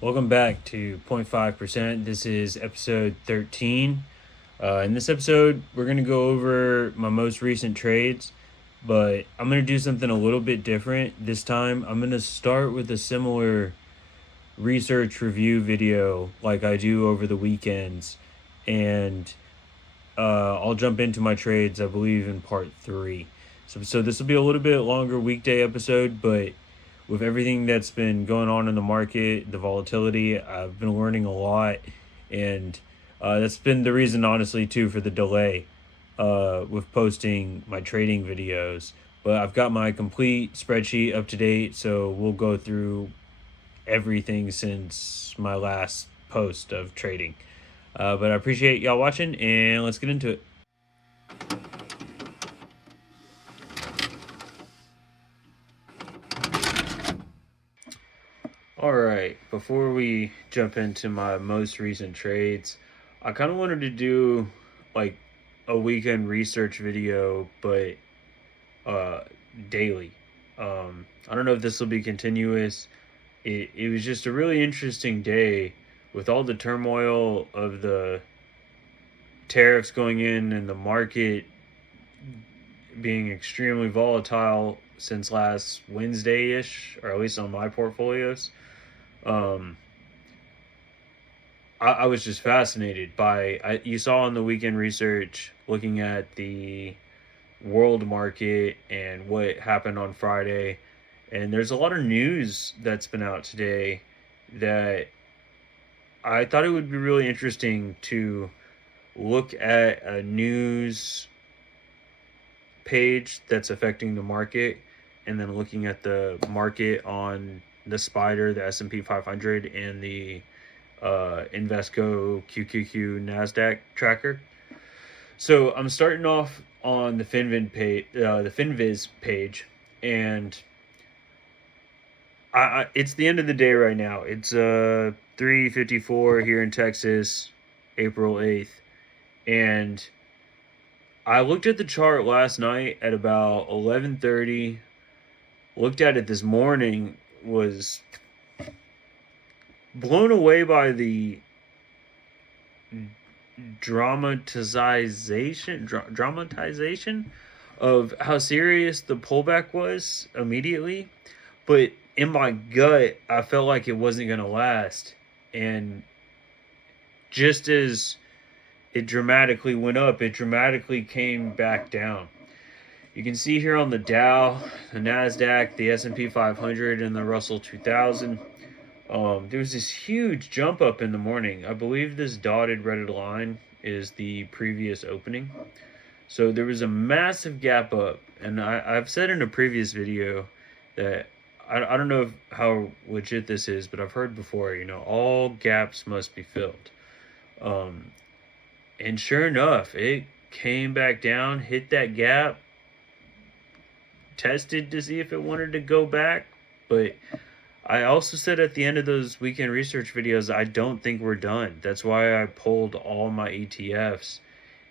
Welcome back to 0.5%. This is episode 13. In this episode, we're going to go over my most recent trades, but I'm going to do something a little bit different. This time, I'm going to start with a similar research review video like I do over the weekends, and I'll jump into my trades, I believe, in part 3. So this will be a little bit longer weekday episode, but with everything that's been going on in the market, the volatility, I've been learning a lot, and that's been the reason, honestly, too, for the delay with posting my trading videos. But I've got my complete spreadsheet up to date, so we'll go through everything since my last post of trading. But I appreciate y'all watching, and let's get into it. All right, before we jump into my most recent trades, I kind of wanted to do like a weekend research video, but uh, daily. I don't know if this will be continuous. It was just a really interesting day with all the turmoil of the tariffs going in and the market being extremely volatile since last Wednesday ish, or at least on my portfolios. Um, I was just fascinated by you saw on the weekend research looking at the world market and what happened on Friday, and there's a lot of news that's been out today that I thought it would be really interesting to look at a news page that's affecting the market, and then looking at the market on the Spider, the S&P 500, and the Invesco QQQ Nasdaq tracker. So I'm starting off on the Finviz page, and it's the end of the day right now. It's 3:54 here in Texas, April 8th, and I looked at the chart last night at about 11:30. Looked at it this morning, was blown away by the dramatization of how serious the pullback was immediately. But in my gut, I felt like it wasn't going to last. And just as it dramatically went up, it dramatically came back down. You can see here on the Dow, the Nasdaq, the S&P 500, and the Russell 2000. There was this huge jump up in the morning. I believe this dotted red line is the previous opening. So there was a massive gap up, and I've said in a previous video that I don't know how legit this is, but I've heard before, all gaps must be filled. Um, and sure enough, it came back down, hit that gap, tested to see if it wanted to go back, but I also said at the end of those weekend research videos, I don't think we're done. That's why I pulled all my ETFs,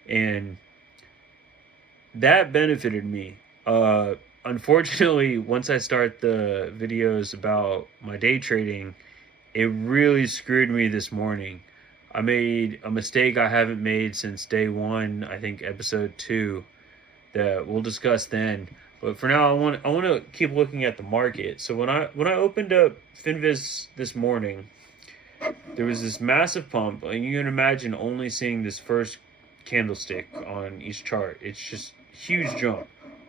and that benefited me. Unfortunately, once I start the videos about my day trading, it really screwed me this morning. I made a mistake I haven't made since day one, I think episode 2, that we'll discuss then. But for now, I want to keep looking at the market. So when I opened up Finviz this morning, there was this massive pump, and you can imagine only seeing this first candlestick on each chart. It's just huge jump.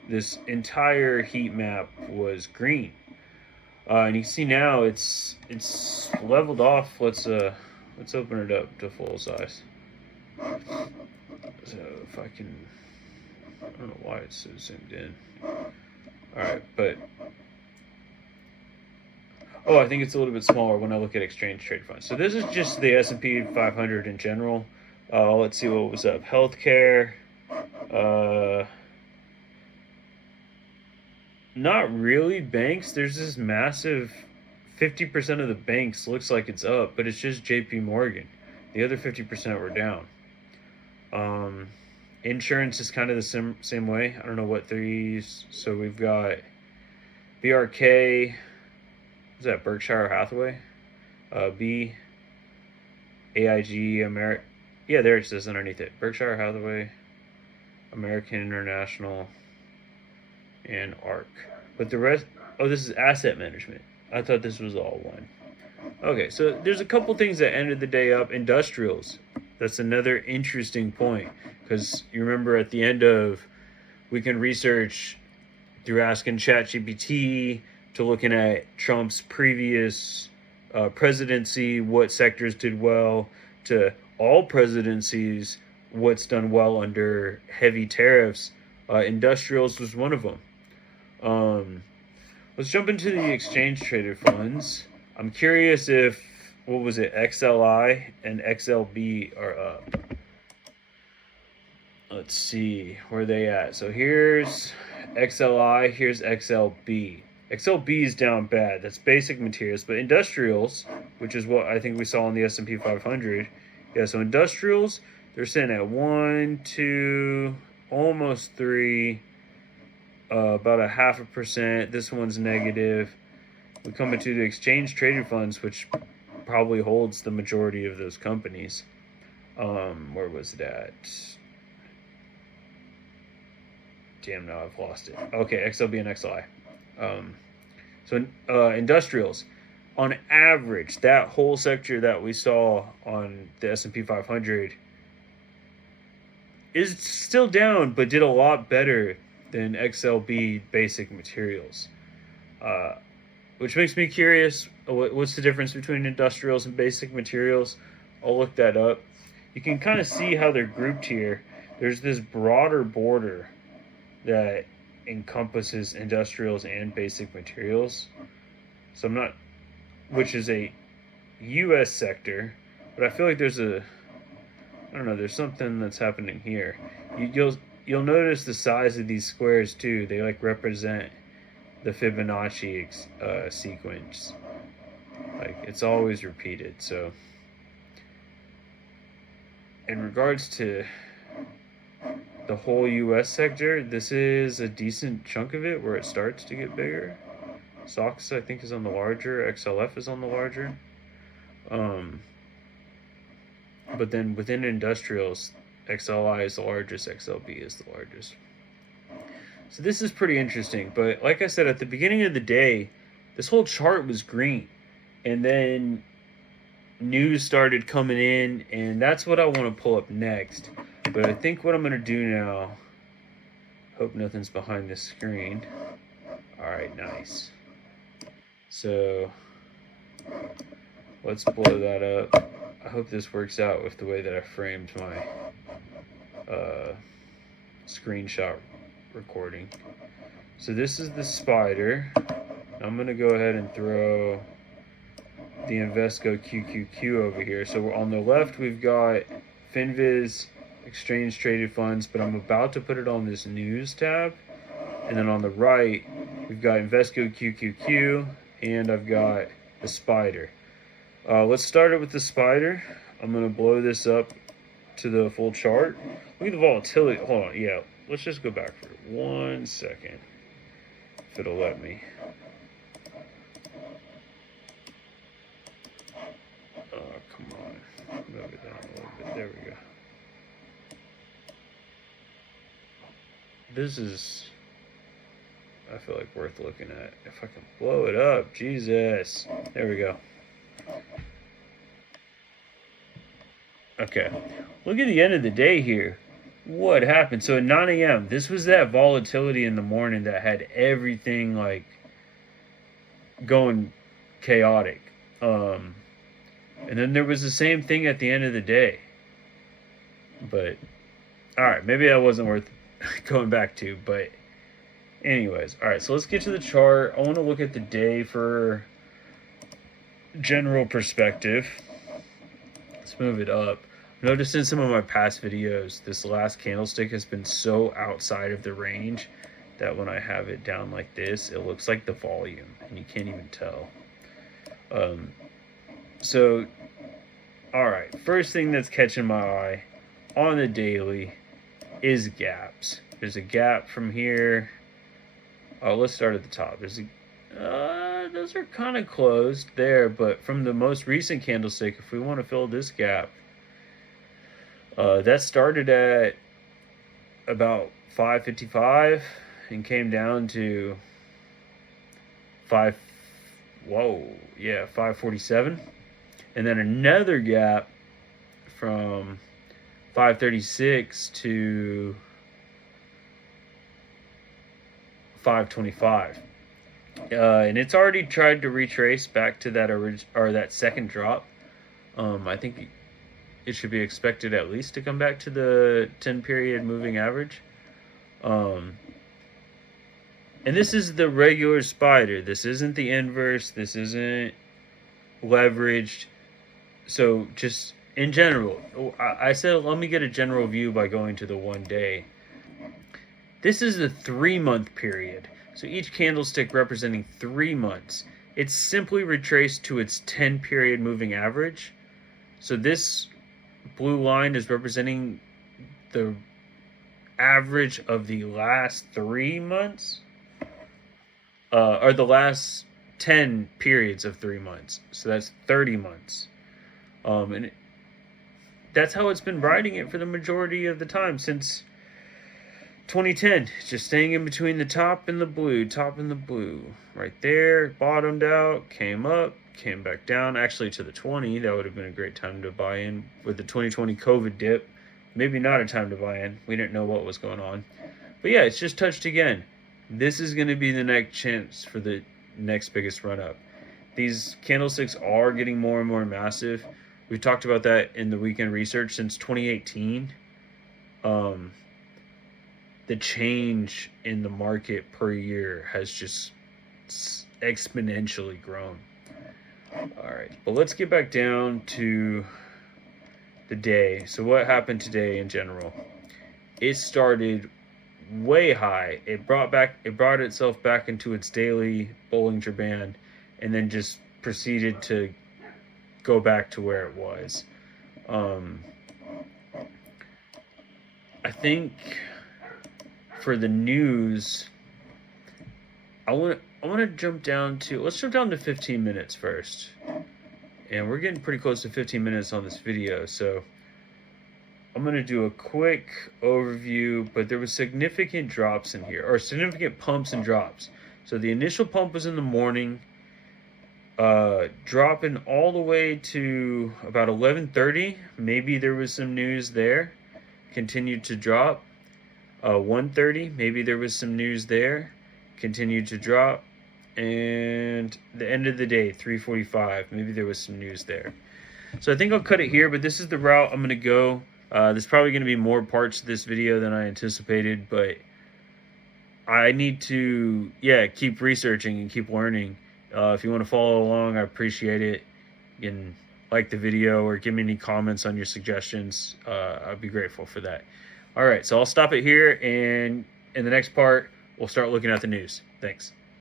This entire heat map was green, and you can see now it's leveled off. Let's open it up to full size. So if I can, I don't know why it's so zoomed in. All right, but I think it's a little bit smaller when I look at exchange trade funds. So this is just the S&P 500 in general. Let's see what was up. Healthcare. Uh, Not really. Banks. There's this massive 50% of the banks looks like it's up, but it's just JP Morgan. The other 50% were down. Insurance is kind of the same way. I don't know what threes. So we've got BRK. Is that Berkshire Hathaway? B, AIG, yeah, there it says underneath it. Berkshire Hathaway, American International, and ARC. But the rest, oh, this is asset management. I thought this was all one. Okay, so there's a couple things that ended the day up. Industrials. That's another interesting point because you remember at the end of Weekend Research, through asking ChatGPT to looking at Trump's previous presidency, what sectors did well, to all presidencies, what's done well under heavy tariffs. Industrials was one of them. Let's jump into the exchange traded funds. I'm curious if, what was it, XLI and XLB are up. Let's see, where are they at? So here's XLI, here's XLB. XLB is down bad. That's basic materials, but industrials, which is what I think we saw in the S&P 500. Yeah, so industrials, they're sitting at 1, 2, almost 3, about 0.5%. This one's negative. We come into the exchange traded funds, which probably holds the majority of those companies. Where was it at? Damn, now I've lost it. Okay, XLB and XLI. So industrials, on average, that whole sector that we saw on the S&P 500 is still down, but did a lot better than XLB basic materials. Which makes me curious, what's the difference between industrials and basic materials? I'll look that up. You can kind of see how they're grouped here. There's this broader border that encompasses industrials and basic materials. So I'm not, which is a U.S. sector, but I feel like there's I don't know, there's something that's happening here. You'll notice the size of these squares too. They like represent the Fibonacci sequence. Like it's always repeated. So in regards to the whole U.S. sector, this is a decent chunk of it where it starts to get bigger. SOX, I think, is on the larger. XLF is on the larger. But then within industrials, XLI is the largest, XLB is the largest. So this is pretty interesting. But like I said, at the beginning of the day, this whole chart was green. And then news started coming in, and that's what I want to pull up next. But I think what I'm going to do now, hope nothing's behind this screen. All right, nice. So let's blow that up. I hope this works out with the way that I framed my screenshot recording. So this is the spider. I'm going to go ahead and throw the Invesco QQQ over here. So we're on the left, we've got FinViz exchange traded funds, but I'm about to put it on this news tab. And then on the right, we've got Invesco QQQ, and I've got the spider. Let's start it with the spider. I'm going to blow this up to the full chart. Look at the volatility. Hold on. Yeah, let's just go back for 1 second, if it'll let me. Oh, come on. Move it down a little bit. There we go. This is, I feel like, worth looking at. If I can blow it up, Jesus. There we go. Okay, look at the end of the day here. What happened? So at 9 a.m., this was that volatility in the morning that had everything like going chaotic. And then there was the same thing at the end of the day. But all right, maybe that wasn't worth going back to. But anyways, all right. So let's get to the chart. I want to look at the day for general perspective. Let's move it up. Notice in some of my past videos, this last candlestick has been so outside of the range that when I have it down like this, it looks like the volume, and you can't even tell. So, all right, first thing that's catching my eye on the daily is gaps. There's a gap from here. Oh, let's start at the top. There's a those are kind of closed there, but from the most recent candlestick, if we want to fill this gap, that started at about 555 and came down to 547, and then another gap from 536 to 525, and it's already tried to retrace back to that that second drop. I think it should be expected at least to come back to the 10 period moving average. And this is the regular spider. This isn't the inverse. This isn't leveraged. So just in general, I said let me get a general view by going to the 1 day. This is the 3-month period. So each candlestick representing 3 months. It's simply retraced to its 10 period moving average. So this blue line is representing the average of the last 3 months, or the last 10 periods of 3 months. So that's 30 months. And that's how it's been riding it for the majority of the time since 2010, just staying in between the top and the blue, right there, bottomed out, came up, came back down, actually to the 20. That would have been a great time to buy in with the 2020 COVID dip. Maybe not a time to buy in. We didn't know what was going on. But yeah, it's just touched again. This is going to be the next chance for the next biggest run up. These candlesticks are getting more and more massive. We talked about that in the weekend research since 2018. The change in the market per year has just exponentially grown. All right, but let's get back down to the day. So what happened today in general? It started way high. It brought itself back into its daily Bollinger Band, and then just proceeded to go back to where it was. I think for the news, I want to jump down to, let's jump down to 15 minutes first. And we're getting pretty close to 15 minutes on this video, so I'm going to do a quick overview, but there was significant drops in here, or significant pumps and drops. So the initial pump was in the morning, dropping all the way to about 11:30. Maybe there was some news there. Continued to drop. 1:30, maybe there was some news there. Continued to drop. And the end of the day, 3:45, maybe there was some news there. So I think I'll cut it here, but this is the route I'm going to go. There's probably going to be more parts to this video than I anticipated, but I need to, keep researching and keep learning. If you want to follow along, I appreciate it. You can like the video or give me any comments on your suggestions. I'd be grateful for that. All right, so I'll stop it here, and in the next part, we'll start looking at the news. Thanks.